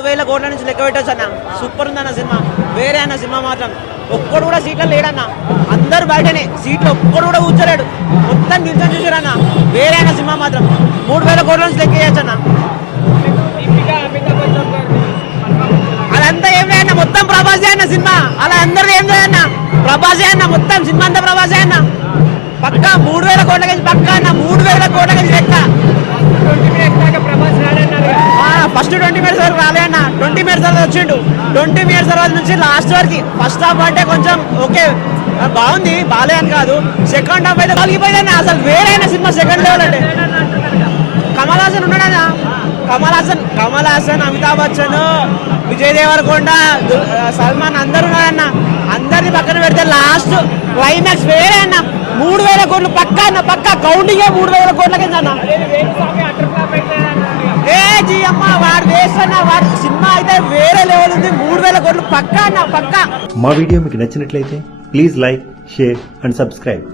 మూడు వేల కోట్ల నుంచి లెక్క పెట్టచ్చు అన్న. సూపర్ ఉందన్న సినిమా. వేరే అన్న సినిమా మాత్రం. ఒక్కడు కూడా సీట్లో లేడన్న. అందరు బయటనే. సీట్లో ఒక్కడు కూడా కూర్చోలేడు మొత్తం నిల్చొని చూసారన్న. వేరే అన్న సినిమా మాత్రం. మూడు వేల కోట్ల నుంచి లెక్క వేయచ్చు అన్న అదంతా ఏం లేదన్న. మొత్తం ప్రభాసే అన్న సినిమా. అలా అందరూ ఏం లేదన్న. ప్రభాసే అన్న మొత్తం సినిమా అంతా ప్రభాసే అన్న. పక్కా మూడు వేల కోట్ల పక్కా అన్న. మూడు వేల కోట్ల నుంచి లెక్క ట్వంటీ మినిట్స్ దాకా ప్రభాస్ రాడన్నారు ఫస్ట్ ట్వంటీ మినిట్స్ వరకు రాలే అన్న. ట్వంటీ మినిట్స్ తర్వాత వచ్చిండు. ట్వంటీ మినిట్స్ తర్వాత నుంచి లాస్ట్ వరకు ఫస్ట్ హాఫ్ అంటే కొంచెం ఓకే బాగుంది. బాలే అని కాదు. సెకండ్ హాఫ్ అయితే కలిగిపోయిందన్న అసలు వేరే సినిమా సెకండ్ లెవెల్ అంటే. కమల్ హాసన్ ఉన్నాడన్నా కమల్ హాసన్ కమల్ హాసన్ అమితాబ్ బచ్చన్ విజయ్ దేవరకొండ సల్మాన్ అందరు ఉన్నారన్న. అందరిని పక్కన పెడితే లాస్ట్ క్లైమాక్స్ వేరే అన్న. మూడు వేల కోట్లు పక్క అన్న. పక్క కౌంటింగే మూడు వేల కోట్ల కింద అన్న. ఉంది మూడు వేల కోట్లు పక్కా పక్కా. మా వీడియో మీకు నచ్చినట్లయితే please like share and subscribe.